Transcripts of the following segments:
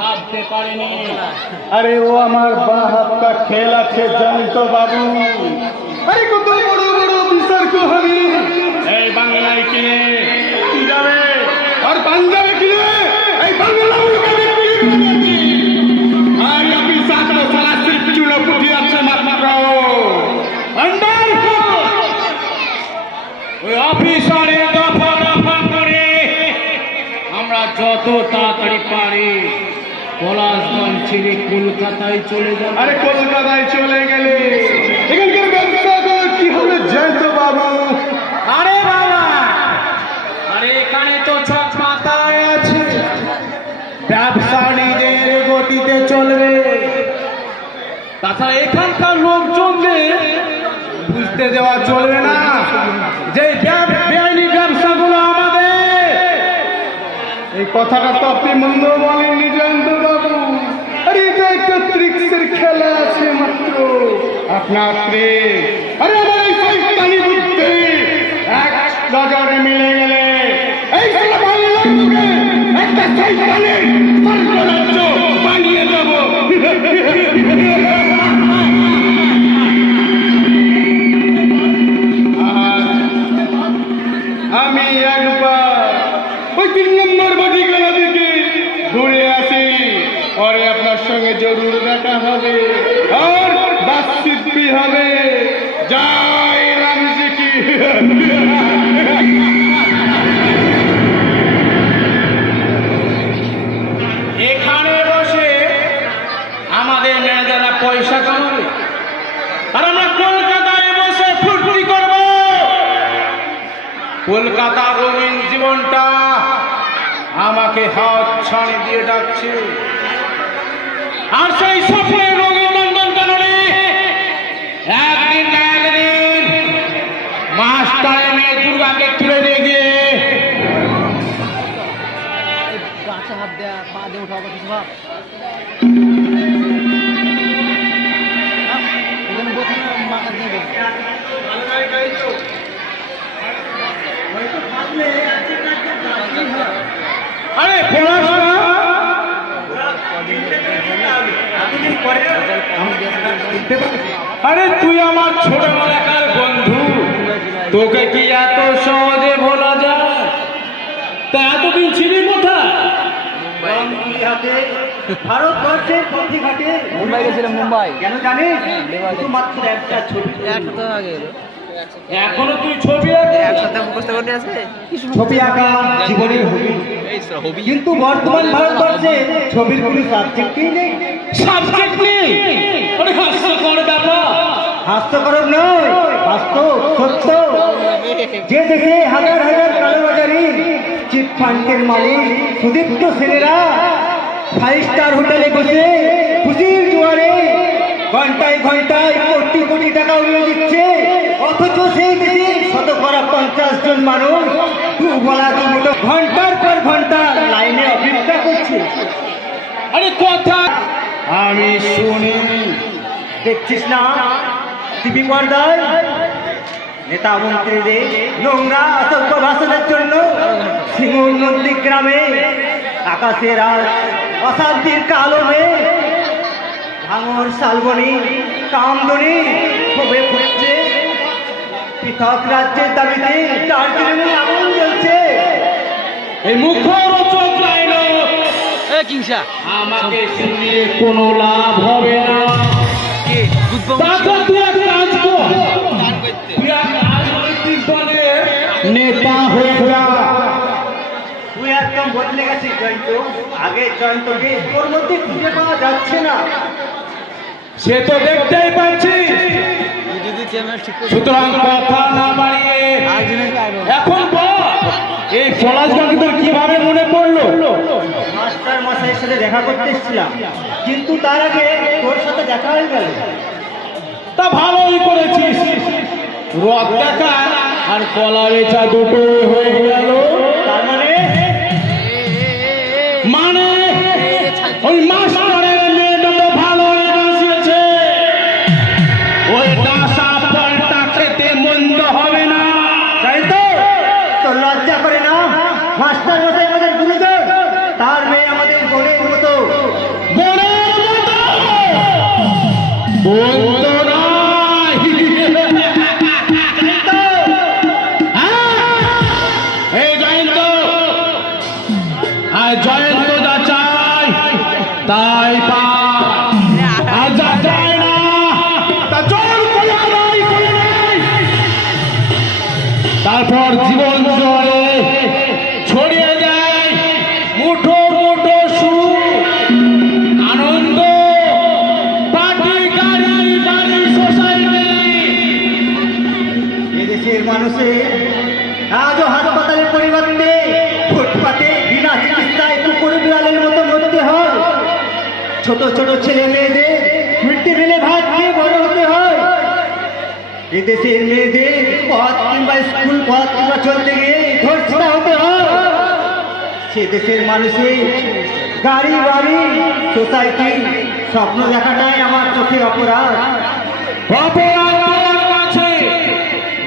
ভাবতে পারিনি। আরে ও আমার বাঁ হাত का खेल আছে জানতো বাবু। আরে কত বড় বড় বিতর্ক হবে এই বাংলায় কিনে কি যাবে আর পাঞ্জাবে কিনে এই বাংলা উল্কাবে কি আর আপনি সাথে সারা সির্ফ চুলো পুটি আছে মাত্র আন্ডার ওই অফিসারে দফা দফা করে আমরা যত তাড়াতাড়ি পারি পলাশগঞ্জ ছেড়ে কলকাতায় চলে যাব। আরে কলকাতায় চলে গেলে এখানকার ব্যবসা কি হবে জানতো বাবু। আরে বাবা, আরে এখানে তো ছক মাথায় আছে, ব্যবসা নিজের গতিতে চলবে। তাছাড়া এখানকার লোকজনদের বুঝতে দেওয়া চলবে না যে বেআইনি ব্যবসাগুলো আমাদের। এই কথাটা তো আপনি মন্দ বলেননি জানতো বাবু। আরে এটা একটা ট্রিক্সের খেলা আছে মাত্র আপনার ট্রিক। আরে আমার এই শয়তানি বুদ্ধি এক নজরে মিলে গেলে এই সালা বাংলাকে একটা শয়তানি স্বর্গরাজ্য বানিয়ে দেব। আমি একবার ওই 3 নম্বর বাটিখানা থেকে ঘুরে আসি, পরে আপনার সঙ্গে জরুর দেখা হবে আর বাতচিত भी হবে। জয় রামজি কি। এখানে বসে আমাদের ম্যানেজাররা পয়সা কামাবে আর আমরা কলকাতায় বসে ফুর্তি করব। কলকাতার রঙিন জীবনটা আমাকে হাত ছাড়ি দিয়ে ডাকছে, আর সেই স্বপ্নের রঙিন নন্দন কাননে একদিন না একদিন মাস্টারের মেয়ে দুর্গাকে তুলে নিয়ে গিয়ে গাছে হাত দেয়া পা দিয়ে উঠাও কিছু ভাব এখানে বসে মাথা দিয়ে দেবে। আরে পড়াশোনা আরে তুই আমার ছোটবেলাকার বন্ধু, তোকে কি এত সহজে ভোলা যায়? তা এতদিন ছিলি কোথায়? ভারতবর্ষের পথিঘাটে মুম্বাই গেছিলাম। মুম্বাই কেন জানিস? মাত্র একটা ছবি, এক সপ্তাহ আগে এলো। এখনো তুই ছবি আঁকিস? এক সপ্তাহ মুখস্থ করে আছে। ছবি আঁকা জীবনের হবি, কিন্তু বর্তমান ভারতবর্ষে ছবির কোনো সাবজেক্টই নেই। সাবজেক্ট নেই? আরে হাস্যকর ব্যাপার। হাস্যকর নয়, বাস্তব সত্য। যে দেশে হাজার হাজার কালোবাজারি চিট ফান্ডের মালিক সুদীপ্ত সেনেরা 5 স্টার হোটেলে বসে খুশির জোয়ারে ঘন্টায় ঘন্টায় কোটি কোটি টাকা উড়িয়ে দিচ্ছে, অথচ সেই দেশে 50 জন মানুষ দুবেলা দুমুঠো ঘন্টার পর ঘন্টা লাইনে অপেক্ষা করছে। আরে কথা আমি শুনি, দেখছিস না টিভি পর্দায় নেতা মন্ত্রীদের নোংরা অসভ্য ভাষণের জন্য সিঙ্গুর নন্দী গ্রামে আকাশের আর অশান্তির কালো মেঘ ভাঙর শালবনি কামদনি ক্ষোভে ফুটছে। পৃথক রাজ্যের দাবিতে দার্জিলিংয়ে আগুন জ্বলছে। এই মুখরোচক লাইন আমাকে শুনিয়ে কোনো লাভ হবে না। তাকে তুই এক কাজ কর, তুই এক রাজনৈতিক দলের নেতা হয়ে যা। তুই একদম বদলে গেছিস জয়ন্ত। আগে জয়ন্তকে তোর মধ্যে খুঁজে পাওয়া যাচ্ছে না। সে তো দেখতেই পাচ্ছি। সুতরাং কথা না বাড়িয়ে এখন বল, এই পলাশগঞ্জ তোর কিভাবে মনে পড়লো? মাস্টার মশাইয়ের সাথে দেখা করতে এসেছিলাম, কিন্তু তার আগে তোর সাথে দেখা হয়ে গেল। তা ভালোই করেছিস, রথ দেখা আর কলা বেচা দুটো হয়ে গেল। তার মানে মানে ওই মাস্টারের মেয়েটা তো ভালোই বাঁচিয়েছে। ওই ডাসা ফলটা খেতে মন্দ হবে না, তাই তো? তোর লজ্জা করে না? মাস্টার মশাই আমাদের গুরুজন, তার মেয়ে আমাদের বোনের মতো বলতো নাই। এই জয়ন্ত, আর জয়ন্ত যা চাই তাই পা, আর যা চায় না তা জোর করে আদায় করে নেয়। তারপর জীবন জোরে ছড়িয়ে দেয় মুঠো মুঠো সুখ, আনন্দ, পার্টি, গাড়ি, বাড়ি, সোসাইটি। এদেশের মানুষের আজও হাসপাতালের পরিবর্তে ফুটপাতে বিনা চিকিৎসায় কুকুর বিড়ালের মতো মরতে হয়। ছোট ছোট ছেলে মেয়েদের মিড ডে মিলে ভাত খেয়ে বড় হতে হয়। এদেশের মেয়েদের পথ কিংবা স্কুল পথ কিংবা চলতে গিয়ে ধর্ষিতা হতে হয়। সে দেশের মানুষের গাড়ি বাড়ি সোসাইটি স্বপ্ন দেখাটাই আমার চোখের অপরাধ। অপরাধ তোমার কাছে,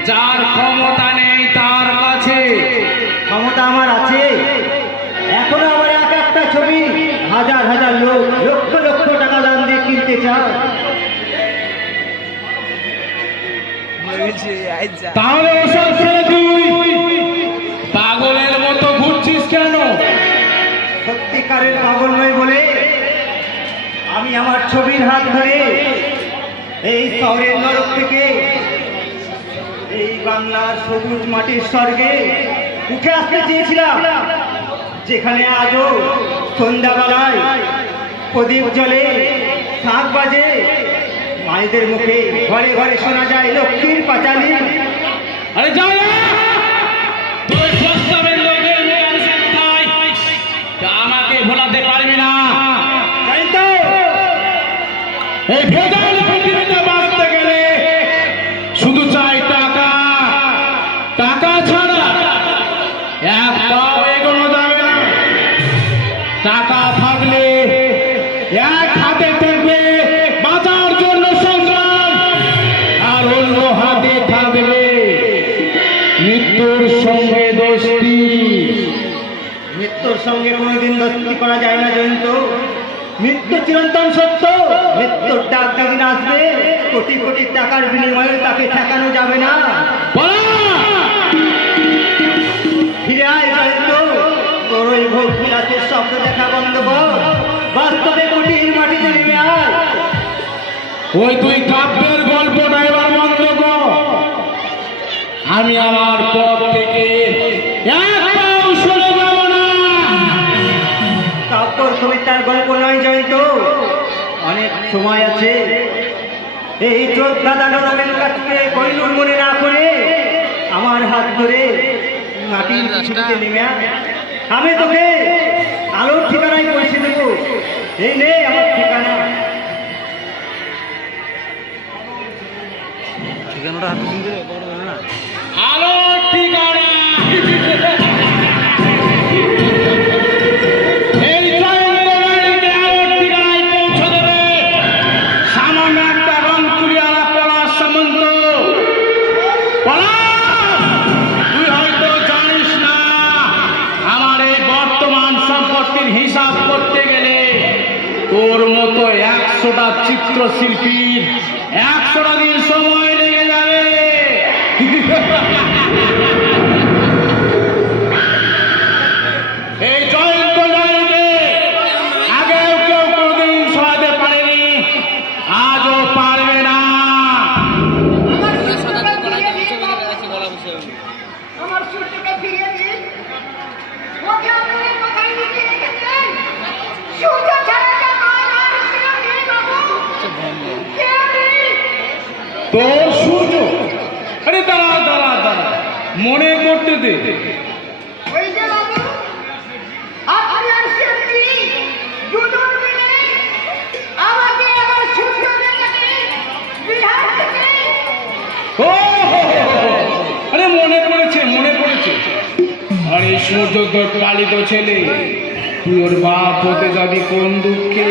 যার ক্ষমতা নেই তার কাছে। ক্ষমতা আমার আছে। এখনো আমার এক একটা ছবি হাজার হাজার লোক লক্ষ লক্ষ টাকা দাম দিয়ে কিনতে চায়। তাহলে ওসব ছেড়ে তুই পাগলের মতো ঘুরছিস কেন? সত্যিকারের পাগল নয় বলে আমি আমার ছবির হাত ধরে এই শহরের নরক থেকে এই বাংলার সবুজ মাটির স্বর্গে উঠে আসতে চেয়েছিলাম, যেখানে আজও সন্ধ্যাবেলায় প্রদীপ জ্বলে, শাঁখ বাজে, মায়েদের মুখে ঘরে ঘরে শোনা যায় লক্ষ্মীর পাঁচালী। আরে যা যা! তুই প্রস্তাবের লোকের মেয়ে আনছিস তাই তা আমাকে ভোলাতে পারবি না। তাই তো এই ভেজাল পৃথিবীতে বাঁচতে গেলে শুধু চাই টাকা, টাকা ছাড়া এক পাও এগোনো যাবে না। টাকা থাকলে এক হাতে থাকবে বাঁচার জন্য সংগ্রাম, আর অন্য হাতে থাকবে মৃত্যুর সঙ্গে দোস্তি। মৃত্যুর সঙ্গে কোনোদিন দোস্তি করা যায় না জয়ন্ত। মৃত্যু চিরন্তন সত্য। মৃত্যুর ডাক যেদিন আসবে কোটি কোটি টাকার বিনিময়ে তাকে ঠেকানো যাবে না। বলা! ফিরে আয় জয়ন্ত, তোর ওই ভোগ বিলাসের শব্দ দেখা বন্ধ কর, বাস্তবে কুটির মাটিতে নেমে আয়। ওই তুই কাব্যের গল্পটা এবার বন্ধ কর। আমি আমার পথ থেকে এক পাও সরে যাব না। কাব্যর কবিতার গল্প নয় জয়ন্ত, অনেক সময় আছে। এই যোদ্ধা দানবের কাছে কৈলুর মনে না করে আমার হাত ধরে মাটির পৃথিবীতে নেমে আয়। আমি তোকে আলোর ঠিকানায় পৌঁছে দেবো। এই নে আমার ঠিকানা। আলোর ঠিকানা। এই জয়ন্ত বাড়িতে আলোর ঠিকানায় পৌঁছে দেবে সামান্য একটা রংপুরিয়ালা পলাশ সামন্ত। পলাশ, তুই হয়তো জানিস না আমার এই বর্তমান সম্পত্তির হিসাব করতে গেলে তোর মতো 100টা চিত্রশিল্পীর 100টা দিন সময় লেগে যাবে। এই জয়ন্ত জয়কে আগেও কেউ কোনোদিন সরাতে পারেনি, আজও পারবে না। আমার সূর্যকে ফিরিয়ে দিন। ওকে আপনাদের কোথায় লুকিয়ে রেখেছেন? সূর্য ছাড়া যে নয় আর কেউ নেই বাবু। কেউ নেই। তোর সূর্য? আরে দাঁড়া দাঁড়া দাঁড়া, মনে করতে দে। ওই যে বাবু, আপনার শক্তি দুদুর মিলে আমাকে আবার সূর্য দেখাতে বিহার থেকে ও হো হো হো। আরে মনে পড়েছে, মনে পড়েছে। আরে সূর্য তোর পালিত ছেলে, তুই ওর বাপ হতে যাবি কোন দুঃখে।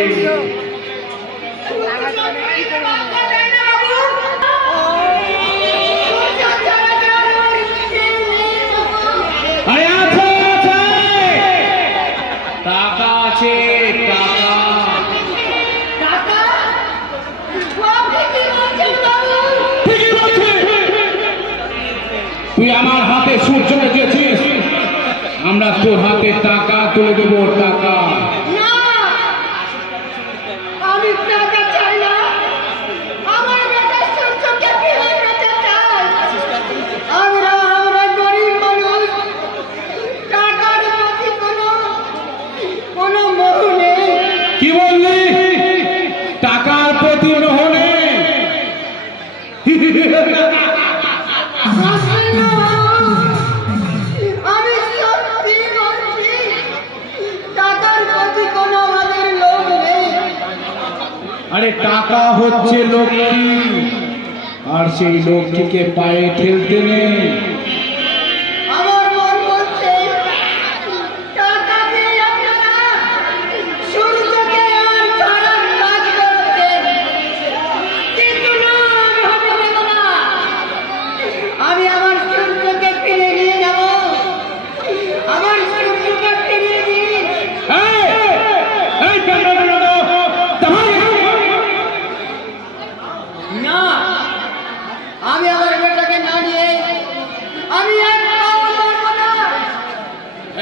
আরে আছে আছে, টাকা আছে টাকা। টাকা? সব আমরা তোর হাতে টাকা তুলে দেবো, টাকা। না, আমি টাকা চাই না। আমার বেটা সূর্যকে ফিরে পেতে চাই। আমরা গরিব মানুষ, টাকার প্রতি কোনো মোহ নেই। কি বললি? টাকার প্রতি মোহ নেই? হাসবেন না বাবু। আমি সত্যি বলছি, টাকার প্রতি কোনো আমাদের লোভ নেই। আরে টাকা হচ্ছে লক্ষ্মী, আর সেই লক্ষ্মীকে পায়ে ঠেলতে নেই। আমার মন বলছে টাকা দিয়ে আপনারা সূর্যকে আর খারাপ কাজ করছেন, কিন্তু না, আমি হতে দেব না। আমি আমার সূর্যকে ফিরে নিয়ে যাব। আমার সূর্যকে ফিরিয়ে দিন। না, আমি আমার বেটাকে না নিয়ে আমি এক পাও নড়ব না।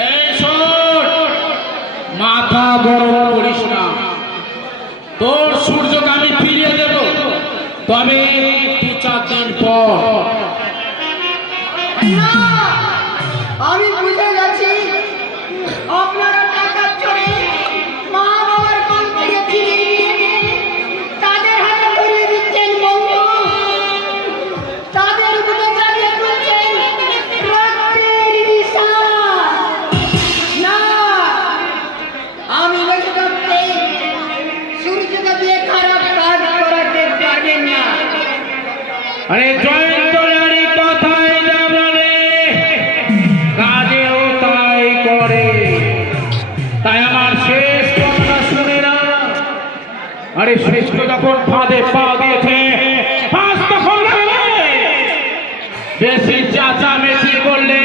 এই শোন, মাথা গরম করিস না। তোর সূর্যকে আমি ফিরিয়ে দেব, তবে 2-4 দিন পর। না, আমি বুঝে গেছি আপনারা টাকা চড়ে মা বাবার কোল থেকে ফিরিয়ে নিয়ে তাদের হাতে ধরিয়ে দিচ্ছেন বন্ধু, তাদের বুকে চালিয়ে তুলছেন রক্তের নিশা। না, আমি বেঁচে থাকতে সূর্যকে দিয়ে খারাপ কাজ করাতে পারবেন না। আরে জয়ন্তরারি কথাই যা বলে, কাজেও তাই করে। তাই আমার শেষ কথা শুনে না। আরে শ্রেষ্ঠ যখন ফাঁদে পা দিয়েছে, ফাঁস তখন লাগবে। বেশি চাচামেচি করলে